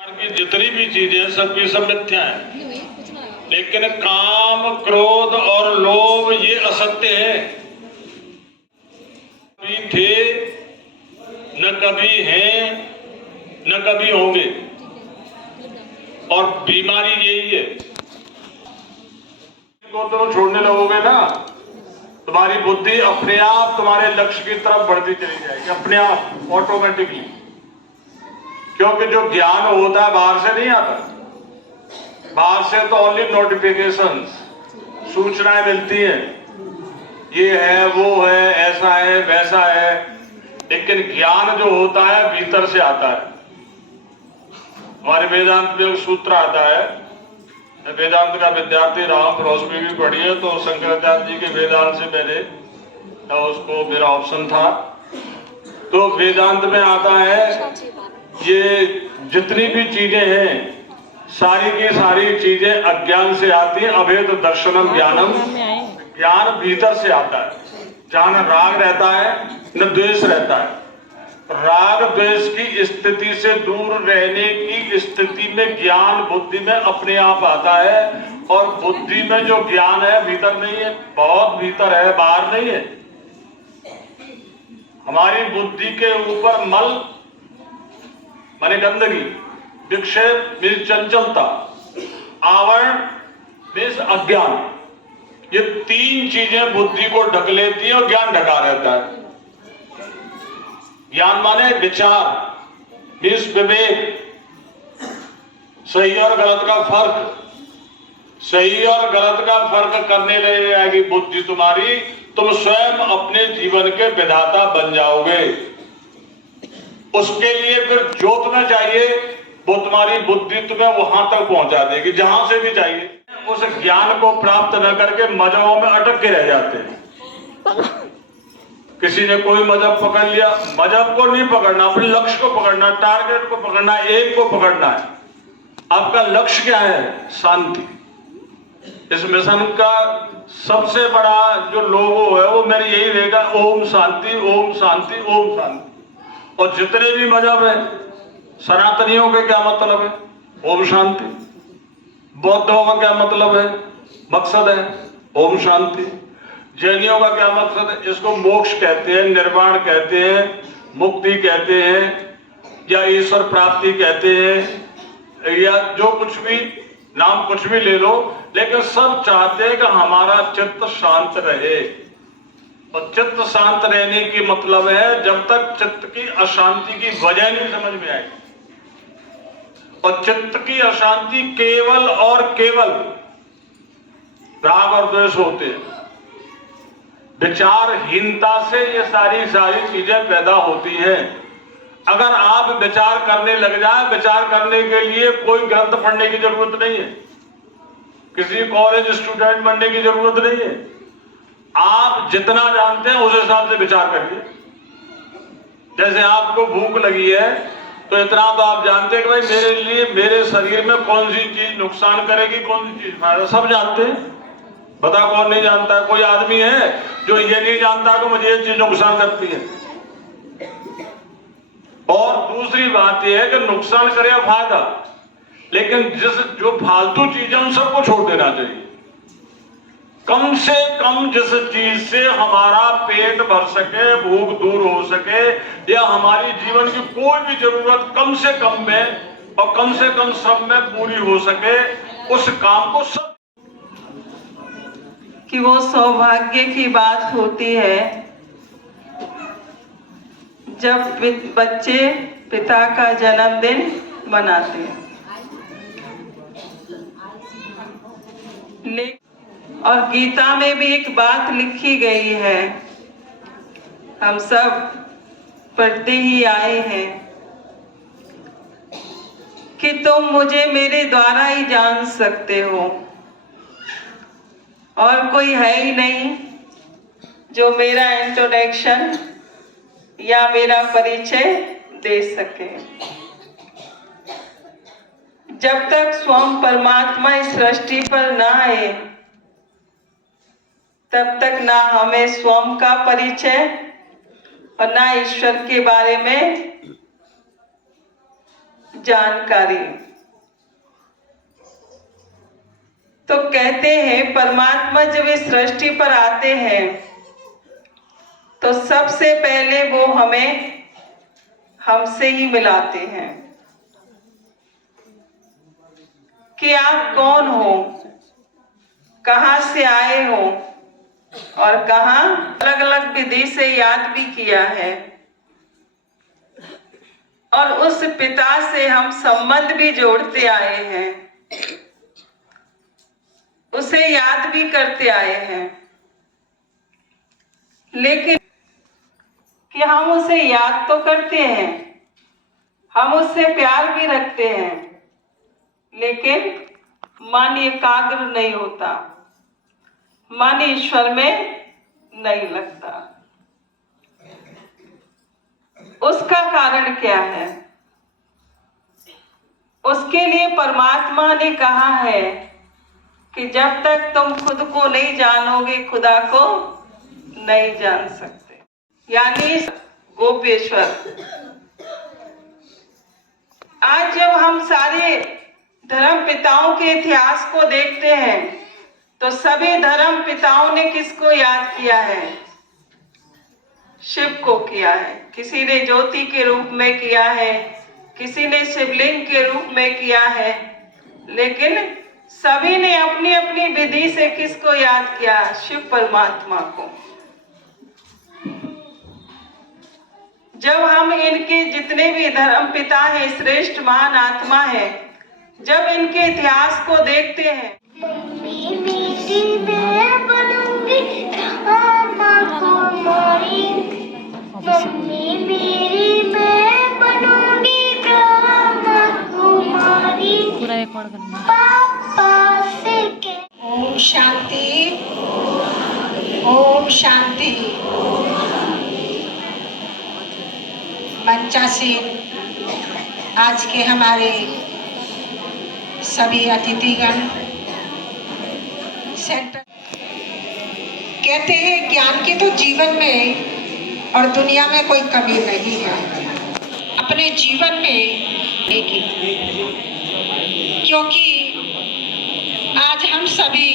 की जितनी भी चीजें सबकी सब मिथ्या है, लेकिन काम, क्रोध और लोभ ये असत्य है। कभी थे, न कभी हैं, न कभी होंगे। और बीमारी यही है। को तुम छोड़ने लगोगे ना, तुम्हारी बुद्धि अपने आप तुम्हारे लक्ष्य की तरफ बढ़ती चली जाएगी, अपने आप ऑटोमेटिकली। क्योंकि जो ज्ञान होता है बाहर से नहीं आता, बाहर से तो ओनली नोटिफिकेशन, सूचनाएं मिलती हैं, ये है, वो है, ऐसा है, वैसा है। लेकिन ज्ञान जो होता है भीतर से आता है। हमारे वेदांत में एक सूत्र आता है, मैं वेदांत का विद्यार्थी रहा हूं, फिलोसफी भी पढ़ी है, तो शंकराचार्य जी के वेदांत से पहले उसको मेरा ऑप्शन था। तो वेदांत में आता है, ये जितनी भी चीजें हैं सारी की सारी चीजें अज्ञान से आती है। अभेद दर्शनम ज्ञानम, ज्ञान भीतर से आता है। जहां न राग रहता है न द्वेष रहता है। राग द्वेष की स्थिति से दूर रहने की स्थिति में ज्ञान बुद्धि में अपने आप आता है। और बुद्धि में जो ज्ञान है भीतर नहीं है, बहुत भीतर है, बाहर नहीं है। हमारी बुद्धि के ऊपर मल माने गंदगी, विक्षेप मीन्स चंचलता, आवरण मीन्स अज्ञान, ये तीन चीजें बुद्धि को ढक लेती है और ज्ञान ढका रहता है। ज्ञान माने विचार मीन्स विवेक, सही और गलत का फर्क। सही और गलत का फर्क करने लग जाएगी बुद्धि तुम्हारी, तुम स्वयं अपने जीवन के विधाता बन जाओगे। उसके लिए फिर जो तुम्हें चाहिए वो तुम्हारी बुद्धि तुम्हें वहां तक पहुंचा देगी जहां से भी चाहिए। उस ज्ञान को प्राप्त न करके मजहबों में अटक के रह जाते हैं। किसी ने कोई मजहब पकड़ लिया, मजहब को नहीं पकड़ना, अपने लक्ष्य को पकड़ना, टारगेट को पकड़ना, एम को पकड़ना है। आपका लक्ष्य क्या है? शांति। इस मिशन का सबसे बड़ा जो लोगो है वो मैंने यही देखा, ओम शांति, ओम शांति, ओम शांति। और जितने भी मजहब है, सनातनियों के क्या मतलब है? ओम शांति। बौद्धों का क्या मतलब है, मकसद है? ओम शांति। जैनियों का क्या मकसद है? इसको मोक्ष कहते हैं, निर्वाण कहते हैं, मुक्ति कहते हैं, या ईश्वर प्राप्ति कहते हैं, या जो कुछ भी नाम कुछ भी ले लो, लेकिन सब चाहते हैं कि हमारा चित्त शांत रहे। और चित्त शांत रहने की मतलब है जब तक चित्त की अशांति की वजह नहीं समझ में आए। और चित्त की अशांति केवल और केवल राग और द्वेष होते हैं। विचारहीनता से ये सारी चीजें पैदा होती हैं। अगर आप विचार करने लग जाए, विचार करने के लिए कोई ग्रंथ पढ़ने की जरूरत नहीं है, किसी कॉलेज स्टूडेंट बनने की जरूरत नहीं है। आप जितना जानते हैं उस हिसाब से विचार करिए। जैसे आपको भूख लगी है तो इतना तो आप जानते हैं कि भाई मेरे लिए, मेरे शरीर में कौन सी चीज नुकसान करेगी, कौन सी चीज फायदा, सब जानते हैं। बता कौन नहीं जानता है? कोई आदमी है जो ये नहीं जानता कि मुझे ये चीज नुकसान करती है? और दूसरी बात यह है कि नुकसान करे या फायदा, लेकिन जो फालतू चीजें उन सबको छोड़ देना चाहिए। कम से कम जिस चीज से हमारा पेट भर सके, भूख दूर हो सके, या हमारी जीवन की कोई भी जरूरत कम से कम में और कम से कम सब में पूरी हो सके, उस काम को सब। कि वो सौभाग्य की बात होती है जब बच्चे पिता का जन्मदिन मनाते हैं। और गीता में भी एक बात लिखी गई है, हम सब पढ़ते ही आए हैं कि तुम मुझे मेरे द्वारा ही जान सकते हो, और कोई है ही नहीं जो मेरा इंट्रोडक्शन या मेरा परिचय दे सके। जब तक स्वयं परमात्मा इस सृष्टि पर ना आए तब तक ना हमें स्वयं का परिचय और ना ईश्वर के बारे में जानकारी। तो कहते हैं परमात्मा जब इस सृष्टि पर आते हैं तो सबसे पहले वो हमें हमसे ही मिलाते हैं कि आप कौन हो, कहां से आए हो और कहां। अलग अलग विधि से याद भी किया है और उस पिता से हम संबंध भी जोड़ते आए हैं, उसे याद भी करते आए हैं। लेकिन कि हम उसे याद तो करते हैं, हम उससे प्यार भी रखते हैं, लेकिन मन एकाग्र नहीं होता, मन ईश्वर में नहीं लगता। उसका कारण क्या है? उसके लिए परमात्मा ने कहा है कि जब तक तुम खुद को नहीं जानोगे खुदा को नहीं जान सकते। यानी गोपेश्वर। आज जब हम सारे धर्म पिताओं के इतिहास को देखते हैं तो सभी धर्म पिताओं ने किसको याद किया है? शिव को किया है। किसी ने ज्योति के रूप में किया है, किसी ने शिवलिंग के रूप में किया है, लेकिन सभी ने अपनी अपनी विधि से किसको याद किया? शिव परमात्मा को। जब हम इनके जितने भी धर्म पिता हैं, श्रेष्ठ महान आत्मा है, जब इनके इतिहास को देखते हैं, मम्मी मेरी मैं बनूंगी रामा कुमारी, मम्मी मेरी मैं बनूंगी रामा कुमारी, पापा से के। ओम शांति, ओम शांति। मंचासीन आज के हमारे सभी अतिथिगण, सेंटर कहते हैं ज्ञान की तो जीवन में और दुनिया में कोई कमी नहीं है, अपने जीवन में एक ही, क्योंकि आज हम सभी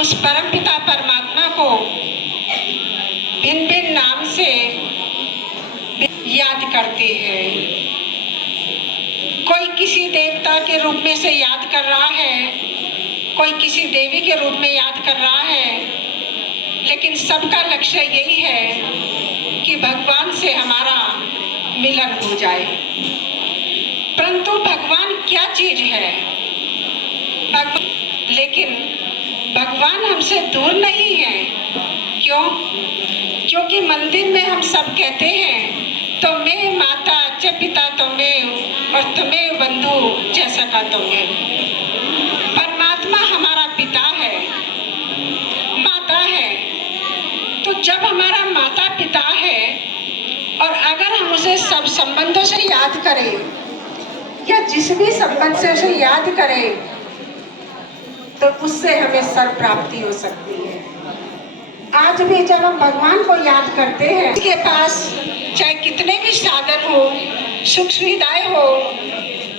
उस परमपिता परमात्मा को भिन्न भिन्न नाम से याद करते हैं। कोई किसी देवता के रूप में से याद कर रहा है, कोई किसी देवी के रूप में याद कर रहा है, लेकिन सबका लक्ष्य यही है कि भगवान से हमारा मिलन हो जाए। परंतु भगवान क्या चीज है? लेकिन भगवान हमसे दूर नहीं है। क्यों? क्योंकि मंदिर में हम सब कहते हैं तुम्हें माता च पिता तुम्हें और तुम्हें बंधु च सखा तुम्हें। परमात्मा हमारा पिता है, माता है। तो जब हमारा माता पिता है और अगर हम उसे सब संबंधों से याद करें या जिस भी संबंध से उसे याद करें तो उससे हमें सर्व प्राप्ति हो सकती है। आज भी जब हम भगवान को याद करते हैं, उसके पास चाहे कितने भी साधन हो, सुख सुविधाएं हो,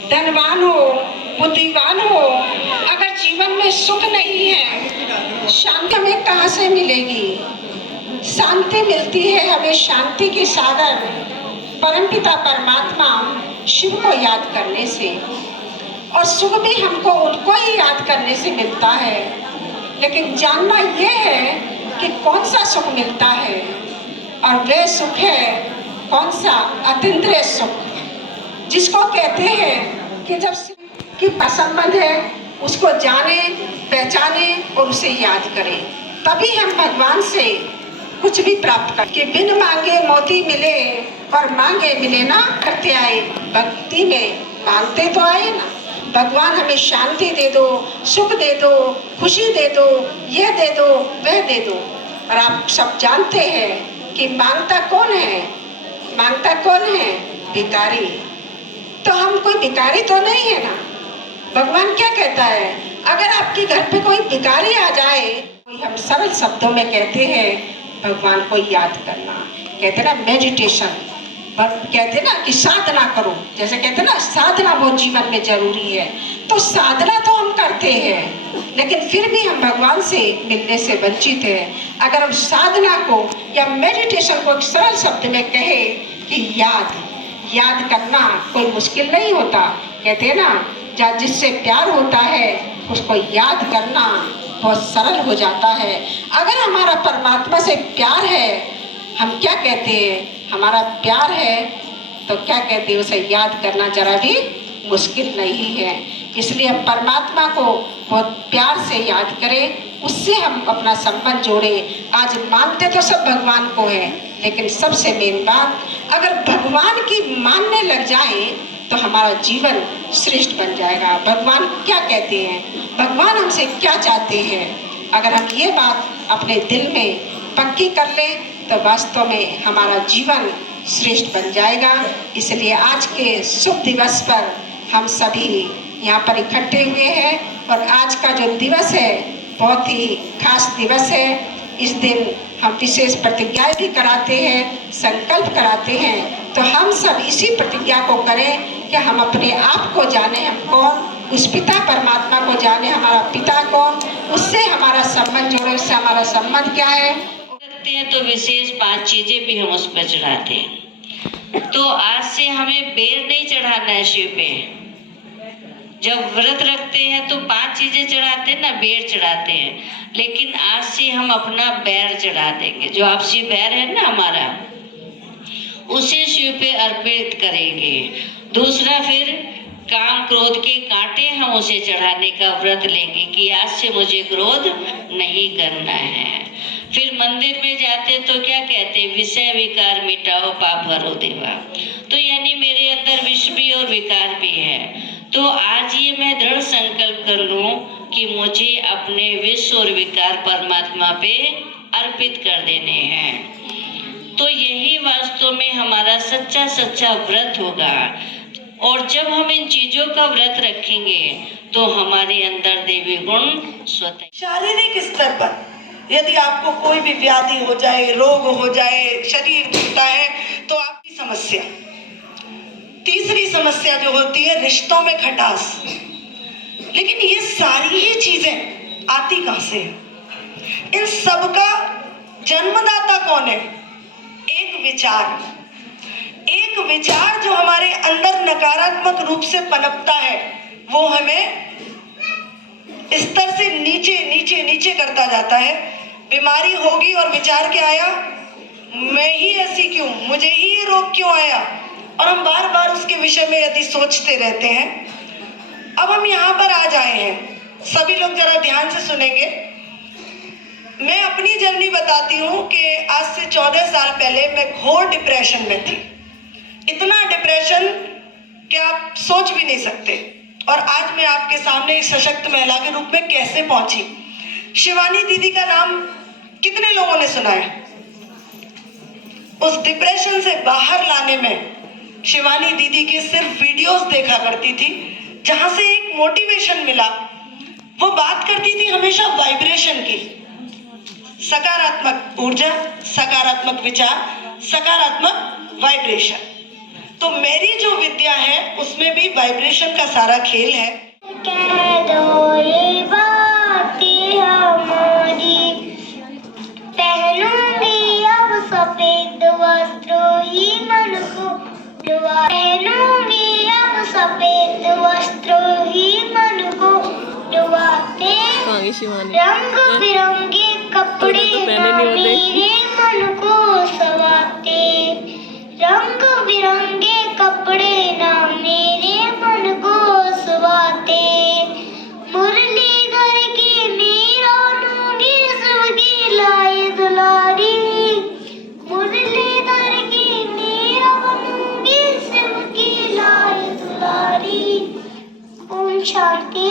धनवान हो, बुद्धिवान हो, अगर जीवन में सुख नहीं है, शांति हमें कहाँ से मिलेगी? शांति मिलती है हमें शांति की साधन परमपिता परमात्मा शिव को याद करने से, और सुख भी हमको उनको ही याद करने से मिलता है। लेकिन जानना यह है कि कौन सा सुख मिलता है, और वह सुख है कौन सा? अतीन्द्रिय सुख, जिसको कहते हैं कि जब की संबंध है उसको जाने, पहचाने और उसे याद करें, तभी हम भगवान से कुछ भी प्राप्त कर। कि बिन मांगे मोती मिले और मांगे मिले ना, करते आए भक्ति में मांगते तो आए ना। भगवान हमें शांति दे दो, सुख दे दो, खुशी दे दो, ये दे दो, वह दे दो। और आप सब जानते हैं कि मांगता कौन है? मांगता कौन है? भिखारी। तो हम कोई भिखारी तो नहीं है ना। भगवान क्या कहता है? अगर आपके घर पे कोई भिखारी आ जाए, हम सरल शब्दों में कहते हैं भगवान को याद करना, कहते ना मेडिटेशन। कहते ना कि साधना करो, जैसे कहते ना साधना बहुत जीवन में जरूरी है। तो साधना तो हम करते हैं, लेकिन फिर भी हम भगवान से मिलने से वंचित हैं। अगर हम साधना को या मेडिटेशन को एक सरल शब्द में कहे कि याद करना कोई मुश्किल नहीं होता। कहते हैं ना जिससे प्यार होता है उसको याद करना बहुत सरल हो जाता है। अगर हमारा परमात्मा से प्यार है, हम क्या कहते हैं, हमारा प्यार है तो क्या कहते हैं, उसे याद करना जरा भी मुश्किल नहीं है। इसलिए हम परमात्मा को बहुत प्यार से याद करें, उससे हम अपना संबंध जोड़ें। आज मानते तो सब भगवान को है, लेकिन सबसे मेन बात, अगर भगवान की मानने लग जाए तो हमारा जीवन श्रेष्ठ बन जाएगा। भगवान क्या कहते हैं, भगवान हमसे क्या चाहते हैं, अगर हम ये बात अपने दिल में पक्की कर लें तो वास्तव में हमारा जीवन श्रेष्ठ बन जाएगा। इसलिए आज के शुभ दिवस पर हम सभी यहाँ पर इकट्ठे हुए हैं और आज का जो दिवस है बहुत ही खास दिवस है। इस दिन हम विशेष प्रतिज्ञाएं भी कराते हैं, संकल्प कराते हैं। तो हम सब इसी प्रतिज्ञा को करें कि हम अपने आप को जाने, हम कौन, उस पिता परमात्मा को जाने, हमारा पिता कौन, उससे हमारा संबंध जोड़े। उससे हमारा संबंध क्या है हैं तो विशेष 5 चीजें भी हम उस पर चढ़ाते हैं। तो आज से हमें बेर नहीं चढ़ाना है शिव पे। जब व्रत रखते हैं तो 5 चीजें चढ़ाते हैं ना, बेर चढ़ाते हैं, लेकिन आज से हम अपना बैर चढ़ा देंगे। जो आपसी बैर है ना हमारा, उसे शिव पे अर्पित करेंगे। दूसरा, फिर काम क्रोध के कांटे हम उसे चढ़ाने का व्रत लेंगे कि आज से मुझे क्रोध नहीं करना है। फिर मंदिर में जाते तो क्या कहते हैं, विषय विकार मिटाओ पाप हरो देवा। तो यानी मेरे अंदर विष भी और विकार भी है। तो आज ये मैं दृढ़ संकल्प कर लूं कि मुझे अपने विष और विकार परमात्मा पे अर्पित कर देने हैं। तो यही वास्तव में हमारा सच्चा व्रत होगा। और जब हम इन चीजों का व्रत रखेंगे तो हमारे अंदर देवी गुण स्वतः। शारीरिक स्तर पर यदि आपको कोई भी व्याधि हो जाए, रोग हो जाए, शरीर दुखता है, तो आपकी समस्या। तीसरी समस्या जो होती है रिश्तों में खटास। लेकिन ये सारी ही चीजें आती कहां से? इन सब का जन्मदाता कौन है? एक विचार जो हमारे अंदर नकारात्मक रूप से पनपता है, वो हमें स्तर से नीचे करता जाता है। बीमारी होगी और विचार क्या आया, मैं ही ऐसी क्यों, मुझे ही ये रोग क्यों आया, और हम बार बार उसके विषय में यदि सोचते रहते हैं। अब हम यहाँ पर आ जाए हैं, सभी लोग जरा ध्यान से सुनेंगे। मैं अपनी जर्नी बताती हूँ कि आज से 14 साल पहले मैं घोर डिप्रेशन में थी। इतना डिप्रेशन कि आप सोच भी नहीं सकते। और आज मैं आपके सामने एक सशक्त महिला के रूप में कैसे पहुंची। शिवानी दीदी का नाम कितने लोगों ने सुना है? उस डिप्रेशन से बाहर लाने में शिवानी दीदी के सिर्फ वीडियोस देखा करती थी, जहां से एक मोटिवेशन मिला। वो बात करती थी हमेशा वाइब्रेशन की, सकारात्मक ऊर्जा, सकारात्मक विचार, सकारात्मक वाइब्रेशन। तो मेरी जो विद्या है उसमें भी वाइब्रेशन का सारा खेल है। पहनूंगी अब सफेद वस्त्र ही मन को डुबा, पहनूंगी अब सफेद वस्त्र ही मन को डुबाते, रंग बिरंगे कपड़े ना मेरे मन को सवाते, रंग बिरंगे कपड़े ना मेरे मन को सवाते, मुरलीधर की मीरा नूंगी सबकी लाए दुलारी, मुरलीधर की मीरा नूंगी सबकी लाए दुलारी। ओम शांति।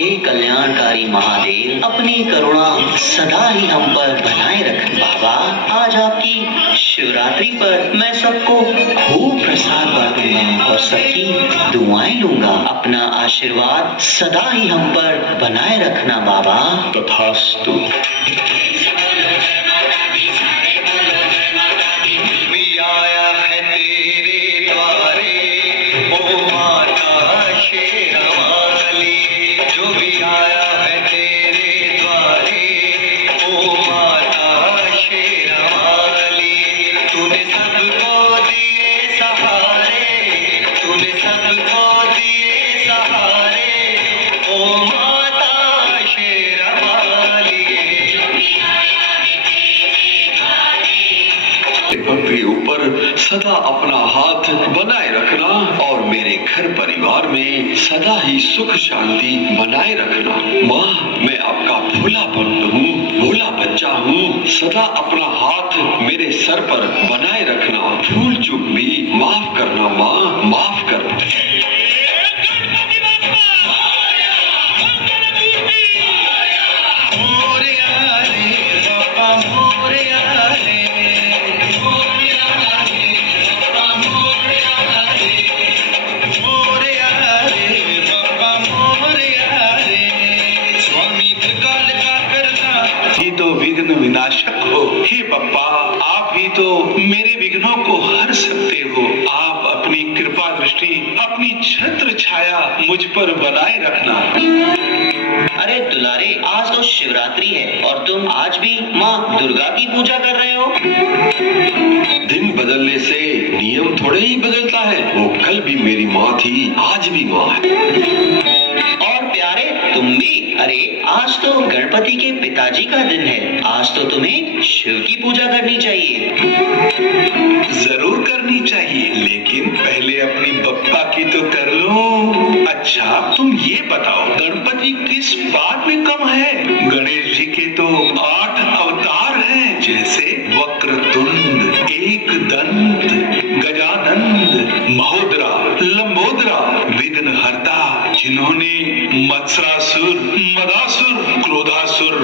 हे कल्याणकारी महादेव, अपनी करुणा सदा ही हम पर बनाए रख। बाबा, आज आपकी शिवरात्रि पर मैं सबको खूब प्रसाद बांटूंगा और सबकी दुआएं लूंगा। अपना आशीर्वाद सदा ही हम पर बनाए रखना बाबा। तथास्तु। आया है तेरे द्वारे ओ माता शेरावाली, जो भी आया है तेरे द्वारे ओ माता शेरावाली, तूने सबको दिए सहारे, तूने सबको दिए सहारे ओ माता शेरावाली। भक्त के ऊपर सदा अपना हाथ बनाए रखना और मेरे घर परिवार में सदा ही सुख शांति बनाए रखना। माँ, मैं आपका भोला भक्त हूँ, भोला बच्चा हूँ, सदा अपना हाथ मेरे सर पर बनाए रखना। भूल चूक भी माफ करना माँ, माफ करना। तो विघ्न विनाशक हो, हे बप्पा, आप ही तो मेरे विघ्नों को हर सकते हो। आप अपनी कृपा दृष्टि, अपनी छत्र छाया मुझ पर बनाए रखना। अरे दुलारे, आज तो शिवरात्रि है और तुम आज भी माँ दुर्गा की पूजा कर रहे हो। दिन बदलने से नियम थोड़े ही बदलता है। वो कल भी मेरी माँ थी, आज भी माँ है। और प्यारे, तुम भी? अरे आज तो गणपति के पिताजी का दिन है, आज तो तुम्हें शिव की पूजा करनी चाहिए। जरूर करनी चाहिए, लेकिन पहले अपनी बप्पा की तो कर लो। अच्छा, तुम ये बताओ, गणपति किस बात में कम है? गणेश जी के तो 8 अवतार हैं, जैसे वक्रतुंड, एकदंत, गजानंद, महोदरा, लंबोदरा, विघ्नहर्ता, जिन्होंने मत्सरासुर, मदासुर, क्रोधासुर,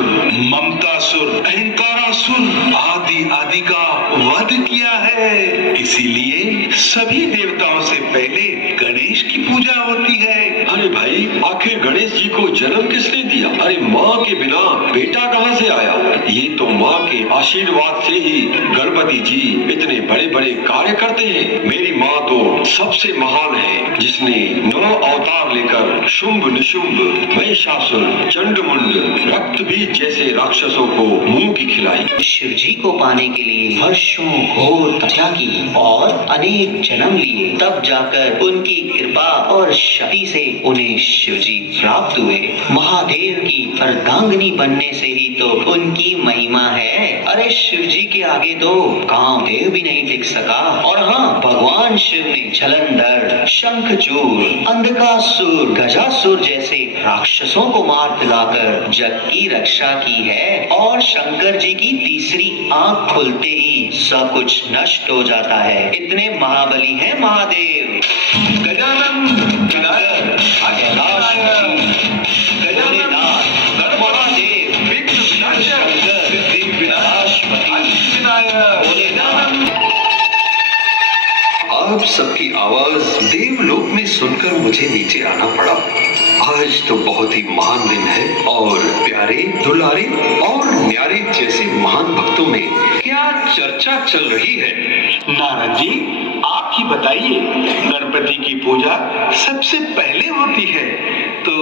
ममतासुर, अहंकारासुर आदि आदि का वध किया है। इसीलिए सभी देवताओं से पहले गणेश की पूजा होती है। अरे भाई, आखिर गणेश जी को जन्म किसने दिया? अरे माँ के बिना बेटा कहाँ से आया? ये तो माँ के आशीर्वाद से ही गणपति जी इतने बड़े बड़े कार्य करते हैं। मेरी माँ तो सबसे महान है, जिसने 9 अवतार लेकर शुंभ निशुंभ, महिषासुर, चंडमुंड, रक्तबीज जैसे राक्षसों को मुंह की खिलाई। शिव जी को पाने के लिए वर्षों घोर तपस्या की और अनेक जन्म लिए, तब जाकर उनकी कृपा और शक्ति से उन्हें शिव जी प्राप्त हुए। महादेव की अर्धांगिनी बनने से ही तो उनकी महिमा है। अरे शिव जी के आगे तो कामदेव भी नहीं टिक सका। और हाँ, भगवान शिव ने जलंधर, शंखचूड़, अंधकासुर, गजासुर जैसे राक्षसों को मार दिलाकर जग की रक्षा की है। और शंकर जी की तीसरी आंख खुलते ही सब कुछ नष्ट हो जाता है। इतने महाबली हैं महादेव। गजानंद, विनायक, गजानंद, महादेव, विघ्न विनाशक, सिद्धि विनाशपति, आप सबकी आवाज देवलोक में सुनकर मुझे नीचे आना पड़ा। आज तो बहुत ही महान दिन है और प्यारे, दुलारे और न्यारे जैसे महान भक्तों में क्या चर्चा चल रही है? नारद जी, आप ही बताइए, गणपति की पूजा सबसे पहले होती है तो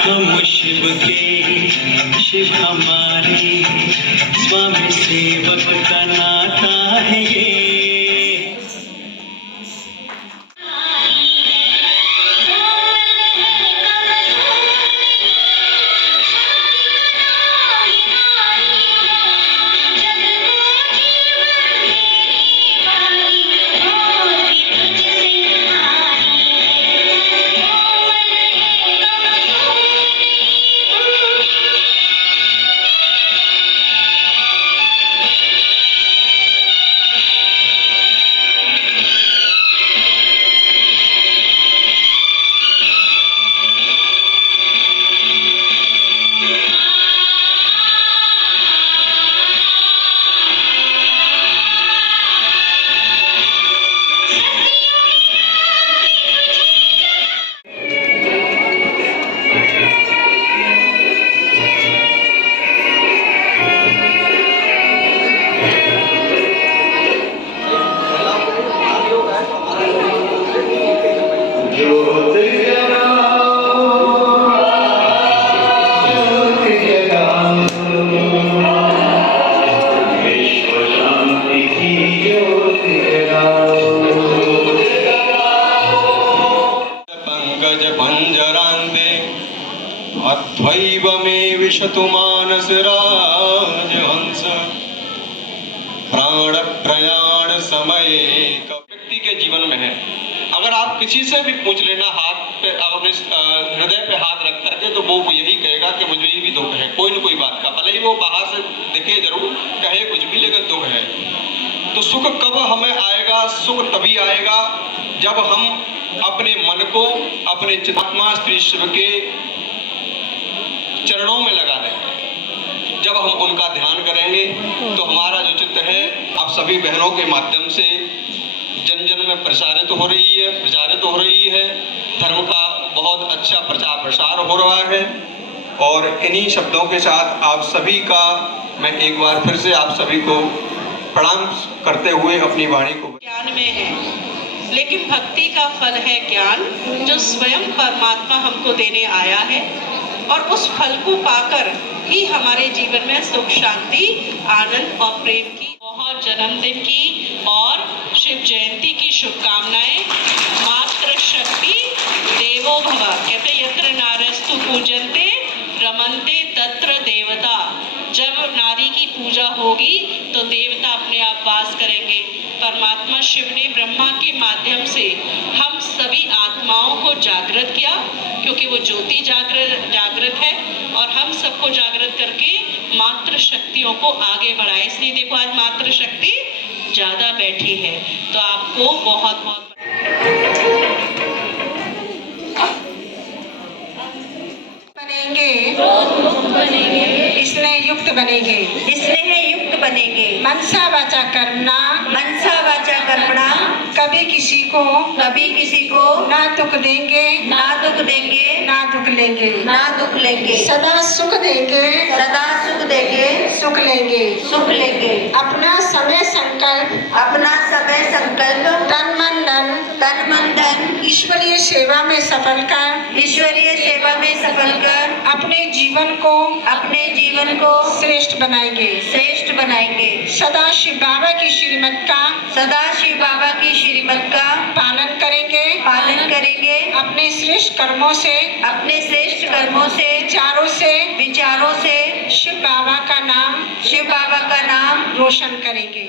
हम शिव के, शिव हमारे, स्वामी सेवक का नाता है ये। तिष्ठतु मानस राजहंस प्राण प्रयाण समय। व्यक्ति के जीवन में है, अगर आप किसी से भी पूछ लेना हाथ पे, अपने हृदय पे हाथ रख करके, तो वो यही कहेगा कि मुझे भी दुख है कोई न कोई बात का, भले ही वो बाहर से दिखे जरूर, कहे कुछ भी, लेकिन दुख है। तो सुख कब हमें आएगा? सुख तभी आएगा जब हम अपने मन को अपने चित्तात्मा श्री शिव के चरणों में लगा देंगे। जब हम उनका ध्यान करेंगे तो हमारा जो चित्त है, आप सभी बहनों के माध्यम से जन जन में प्रचारित हो रही है। धर्म का बहुत अच्छा प्रचार प्रसार हो रहा है। और इन्हीं शब्दों के साथ आप सभी का मैं एक बार फिर से आप सभी को प्रणाम करते हुए अपनी वाणी को। ज्ञान में है, लेकिन भक्ति का फल है ज्ञान, जो स्वयं परमात्मा हमको देने आया है। और उस फल को पाकर ही हमारे जीवन में सुख, शांति, आनंद और प्रेम की बहुत जन्मदिन की और शिव जयंती की शुभकामनाएं। मातृशक्ति देवो भव, कहते यत्र नारस्तु पूजन्ते रमन्ते तत्र देवता। जब नारी की पूजा होगी तो देवता अपने आप वास करेंगे। परमात्मा शिव ने ब्रह्मा के माध्यम से हम सभी आत्माओं को जागृत किया, क्योंकि वो ज्योति जागृत है, और हम सबको जागृत करके मातृशक्तियों को आगे बढ़ाए। इसलिए देखो आज मातृशक्ति ज्यादा बैठी है। तो आपको बहुत बहुत बनेंगे, स्नेह युक्त बनेंगे, मनसा वाचा कर्मणा, कभी किसी को ना दुख देंगे, ना दुख लेंगे, सदा सुख देंगे, सुख लेंगे, अपना समय संकल्प, तन मन धन ईश्वरीय सेवा में सफल कर अपने जीवन को श्रेष्ठ बनाएंगे। सदा शिव बाबा की श्रीमत का पालन करेंगे। अपने श्रेष्ठ कर्मों से विचारों से शिव बाबा का नाम रोशन करेंगे।